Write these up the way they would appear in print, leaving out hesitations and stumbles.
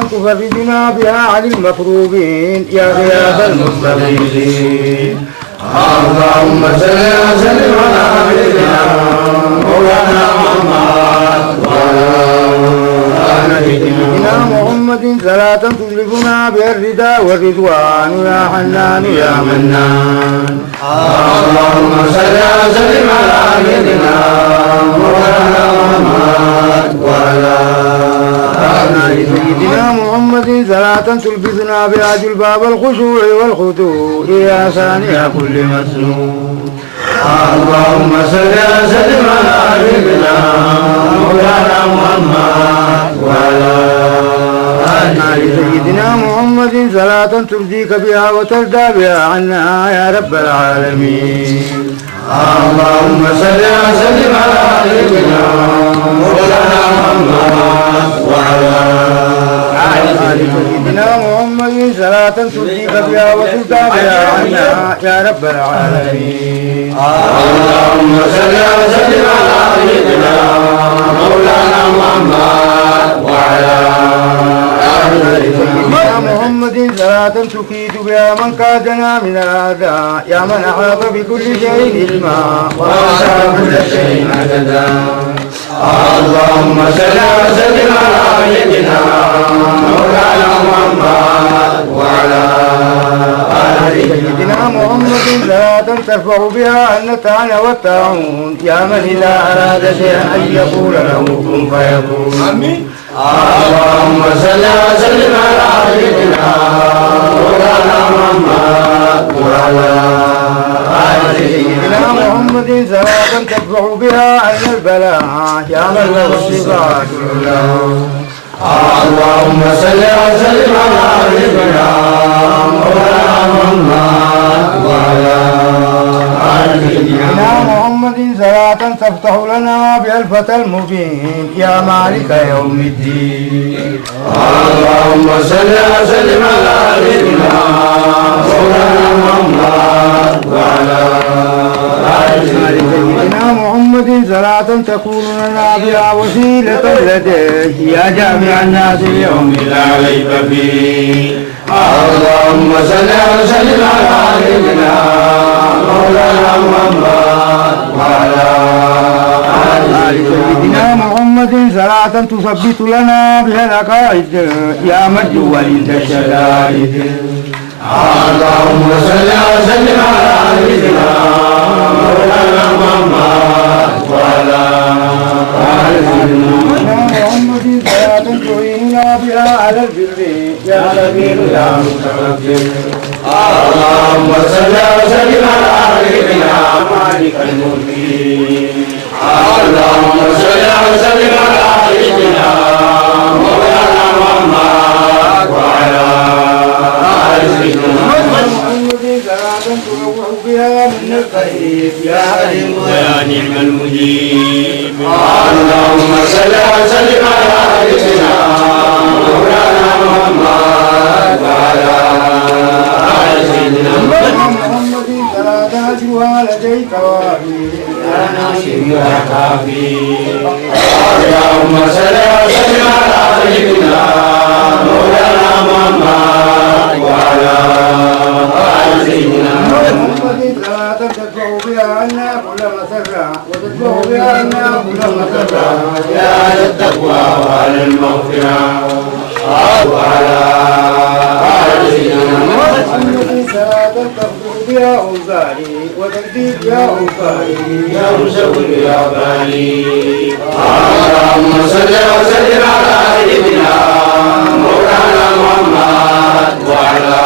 تفرجنا بها عن المكروبين يا غياث المستغيثين. اللهم صل وسلم على نبينا مولانا محمد وعلى سيدنا محمد صلاة تجلبنا بها الردى والرضوان يا حنان يا منان. اللهم صل وسلم على سيدنا مولانا محمد وعلى سيدنا محمد صلاة تلبسنا بها جلباب الخشوع والخضوع يا ثاني كل مسلوب. اللهم صل وسلم على سيدنا مولانا محمد وعلى سيدنا محمد صلاة ترضيك بها وترضى بها عنا يا رب العالمين. اللهم صل وسلم على سيدنا مولانا محمد وعلى سيدنا محمد صلاة ترضيك بها وترضى بها عنا يا رب العالمين. اللهم صل وسلم على سيدنا مولانا محمد وعلى سيدنا محمد صلاة تكيد بها من كادنا من الأعداء يا من أحاط بكل شيء علما ووسع كل شيء عددا. اللهم صل وسلم على سيدنا مولانا محمد وعلى سيدنا محمد صلاة ترفع بها النتان والطاعون يا من إذا أراد شيئا أن يقول له كن فيكون. آمين. اللهم صل وسلم على سيدنا مولانا محمد وعلى سيدنا محمد صلاة تدفع بها عن البلاء يا من له الصفات كلها. اللهم صل وسلم على سيدنا مولانا محمد وعلى سيدنا محمد صلاة تفتح لنا بها الفتى المبين يا مالك يوم الدين. اللهم صل وسلم على سيدنا مولانا محمد وعلى سيدنا محمد صلاة تكون لنا بها وسيلة لديه يا جامع الناس اليوم لا ريب فيه. اللهم صل وسلم على سيدنا مولانا محمد وعلى سيدنا محمد صلاة تثبت لنا بها العقائد يا مجد ولد الشدائد. اللهم صل وسلم على سيدنا مولانا محمد وعلى سيدنا محمد صلاة تعيننا بها على البر يا نبيل يا متوكل. اللهم صل وسلم على سيدنا مالك الملك. اللهم صل وسلم على سيدنا مولانا محمد وعلى سيدنا محمد صلاة تروح بها من الخير يا عليم ويا نعم المجيب. اللهم صل وسلم على سيدنا مولانا محمد وعلى سيدنا محمد صلاة أجرها لديك وافي يا ناصر يا كافي. اللهم صل وسلم على سيدنا مولانا محمد وعلى سيدنا محمد صلاة تدفع بها عنا كل مسرة وتدفع بها عنا كل مسرة يا أهل التقوى وأهل المغفرة وعلى سيدنا محمد صلاة تغفر بها أوزاري وتكفي بها أوزاري يا مشاور يا بالي. اللهم صل وسلم على سيدنا مولانا محمد وعلى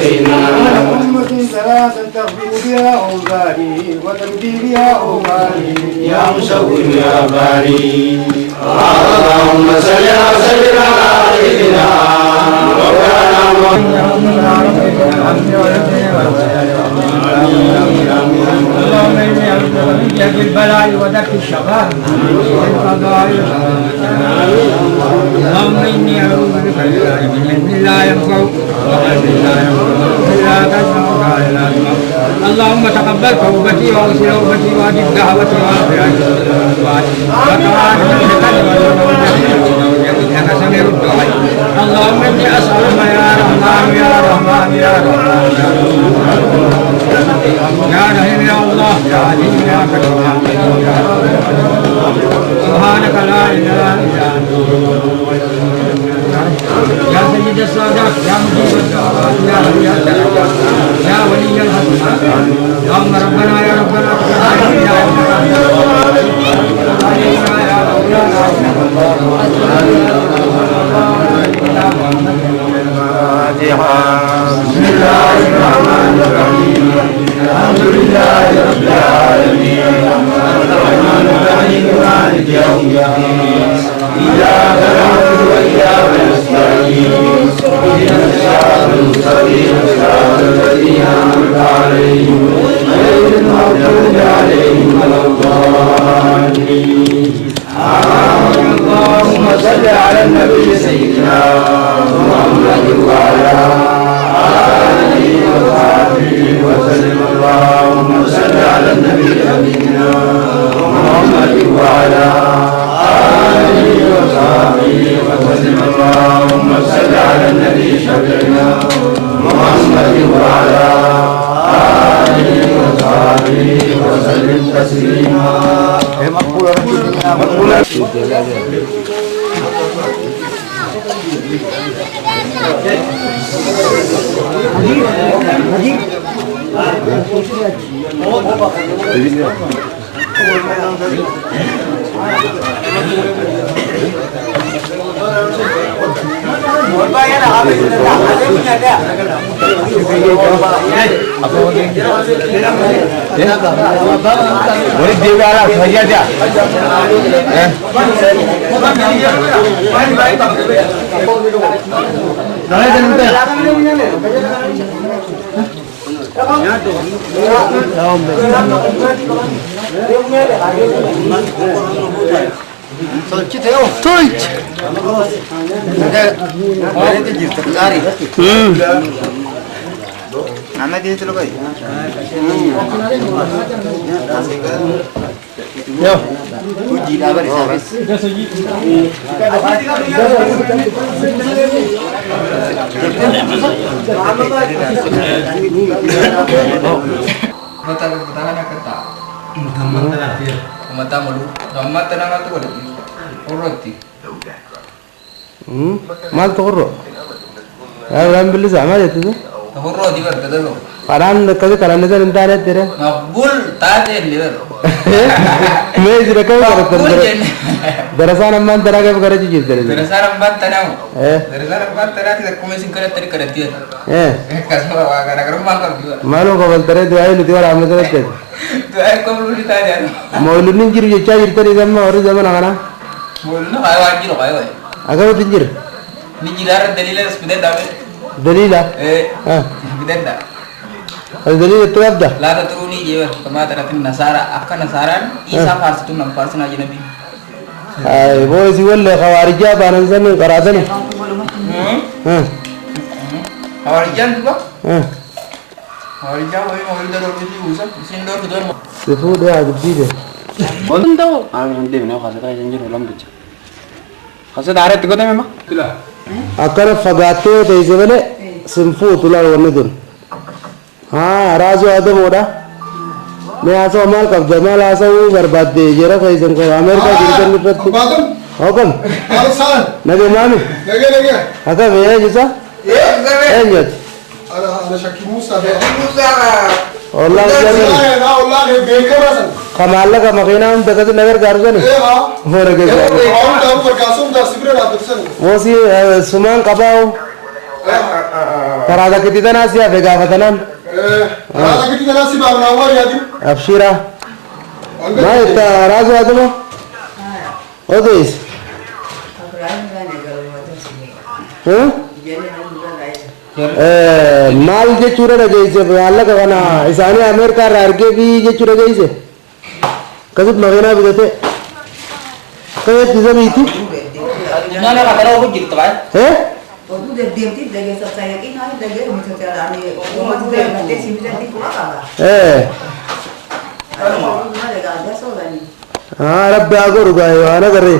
سيدنا محمد صلاة تغفر بها أوزاري وتكفي بها أوزاري يا مشاور يا بالي. اللهم صل وسلم على سيدنا مولانا محمد. اللهم إني أعوذ بك من البلاء ودرك الشقاء والقضاء. اللهم إني أعوذ بك من علم لا ينفع وقلب لا ينفع إلا تسمع قال لا تسمع. اللهم تقبل توبتي واغفر توبتي واجب دعوتي واغفر وقال إنك سميع الدعاء. سبحانك لا إله إلا أنت يا سيد السادات يا مجيب الدعوات يا ولي الدعوات يا ولي الحسنات اللهم ربنا يا ربنا بسم الله الرحمن الرحيم الحمد لله رب العالمين الرحمن الرحيم مالك يوم الدين إياك نعبد وإياك نستعين اهدنا الصراط المستقيم صراط الذين أنعمت عليهم غير المغضوب عليهم ولا الضالين اللهم صل على النبي سيدنا محمد وعلى آله وصحبه وسلم اللهم صل على النبي سيدنا محمد وعلى آله وصحبه وسلم اللهم صل على النبي سيدنا محمد وعلى آله وصحبه وسلم تسليما مقبولا boleh dia lah saja aja nama dia itu loh kau. Yo, puji dah beri habis. Kata katakan nak kata. Gambar terakhir. Mata malu. Gambar tenang tu boleh. Oroti. Mal tokro. Ram bilis sama je tu. Oroti berkata tu. Karan कभी कराने से निंदा है तेरे Ngabul tadi liver. मैं इस रकम करता हूँ दरअसल हम तेरा क्या करे चीज़ तेरे Derasan rambat tanam. Derasan rambat tanam tidak komisin kerja tadi kerja dia. Kasih bawa gara-gara rumah kau juga. मालूम को बोलते रहे दुआई लुटी और आमने तेरे तेरे Tu air kau belum ditanya. मौलूद ने जिर जिच्चा जिर तेरे जम और जम ना ना Mulu na kaya wajib loh kaya. अगर वो जिर Ni jirar dalilan sepeda dah. Delilah हाँ Sepeda dah. दलील तो अब दा Lada turuni je kemana nanti Nasara akan Nasaran Isa Fars itu nampak sana aja Nabi. वो इसी वो ले खवारिजा बानन से में करा देने हाँ Hawarijan tu pak? हाँ Hawarijan mobil dorong itu usah sindor kedua. सिर्फ वो दे आज भी दे बोलून तो आम्ही म्हणते ना खास काय जंजीर होलाम तुझे खास दारे तिको ते मेमा तुला अकर फगाते तो इसे वाले सिंपू तुला वरने दून हाँ राजू आदम ओरा मैं आसा अमर कब जमाल आसा वो बर्बाद दे जरा कहीं संकर अमेरिका जिनकर में प्रति हुकम Alasan, नगे मामी lagi. अका वे जैसा एंजत Ada Syakir Musa deh. Allah jalan Allah deh beker asan. कमाल का मकीना हम तक तो नगर कर जाने Ha. हो रहे Orang tahu berkasum dah sibra dah tersen. वो सी सुमान कबाओ करादा कितनी तना सिया बेगा फतनन Ada kita nasi bawa nawar ya tu. अफशीरा मैं इतना राजू आदम हो तो इस माल जे चुरा रह गई से अलग बना इसाने अमेरिका रारके भी जे चुरा गई से कभी मगना भी देते कभी चीज़ें भी थी Mana kata lo hujit tu kan? हैं तो तू देख देती लगे सब चाहिए कि ना लगे मुझे क्या डालनी है वो मत दे दे सीधे दी पूरा काला अरे ना लगा दस होगा नहीं हाँ रब आगो रुका है वाला कर रहे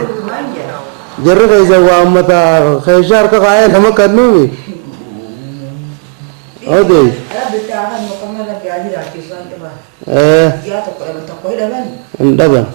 जरूर कैसे हुआ अम्मता खैशार का खाया नमक करनी भी और दे अरे बेटा आना मुकम्मल लग गया ही रात के बाद Ya tokko hidhaman. hin dhaban.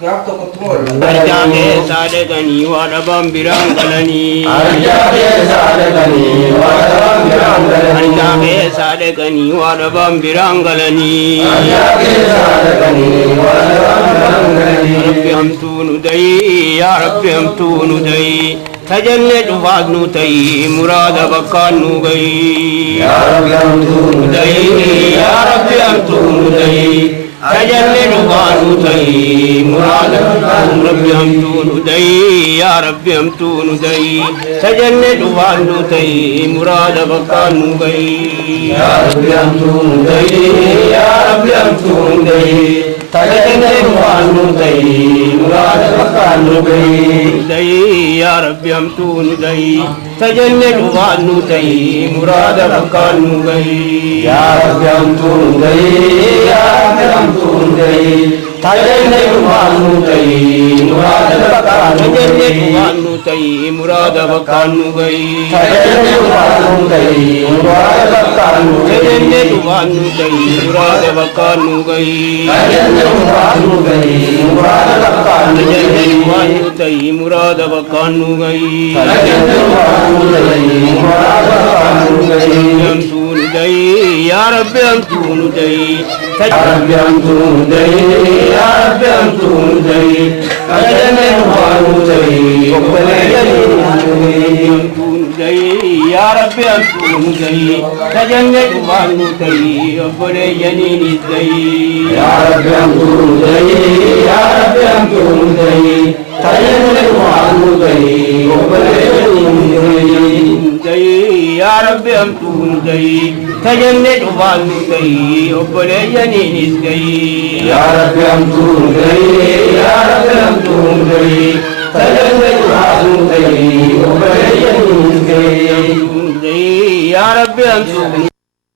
gaaf tokko tumor Arjaa keessaa dhaqanii waa dhaban biraan galanii. arjaa keessaa dhaqanii waa dhaban biraan galanii Arjaa keessaa dhaqanii waa dhaban biraan galanii. arjaa keessaa dhaqanii waa dhaban biraan galanii Rabbi hamtuu nu dayii yaa Rabbi hamtuu nu dayii. Tajaajila dhufaas nu ta'ii muraada bakkaan nu gahii. yaa rabbi hamtuu nu Dayii yaa Rabbi hamtuu nu dayii. Tajaajila dhufaas nu ta'ii muraada bakkaan nu Rabbi hamtuu nu dayii yaa Rabbi hamtuu nu dayii. Tajaajila dhufaas nu ta'ii muraada bakkaan nu gahii. yaa rabbi hamtuu nu dayii yaa rabbi hamtuu nu dayii tajaajila dhufaas nu ta'ii muraada bakkaan nu gahii Dayii yaa Rabbi hamtuu nu dayii. Tajaajila dhufaas nu ta'ii muraada bakkaan nu gahii. yaa rabbi hamtuu nu dayii yaa rabbi hamtuu nu dayii tajaajila dhufaas nu ta'ii muraada bakkaan nu Tajaajila gahii dhufaas nu ta'ii muraada bakkaan nu gahii. tajaajila dhufaas nu ta'ii muraada bakkaan nu Tajaajila gahii dhufaas nu ta'ii muraada bakkaan nu gahii. tajaajila dhufaas nu gahii muraada bakkaan nu Tajaajila gahii dhufaas nu ta'ii muraada bakkaan nu gahii. tajaajila dhufaas nu ta'ii muraada bakkaan nu gahii Hamtuu nu dayii yaa Rabbi hamtuu nu dayii. yaa rabbi hamtuu nu dayii yaa rabbi hamtuu nu dayii tajaajila dhufaas nu ta'ii obboleeyyanii nu gahii Hamtuu nu dayii yaa Rabbi hamtuu nu dayii. Tajaajila dhufaas nu ta'ii obboleeyyaniinis dayii. yaa rabbi hamtuu nu dayii yaa rabbi hamtuu nu dayii tajaajila dhufaas nu ta'ii obboleeyyanii nu gahii dayii yaa Rabbi hamtuu nu dayii. Tajaajila dhufaas nu ta'ii obboleeyyaniinis dayii. yaa rabbi hamtuu nu dayii yaa rabbi hamtuu nu dayii tajaajila dhufaas nu ta'ii obboleeyyanii nu gahii Dayii yaa Rabbi hamtuu nu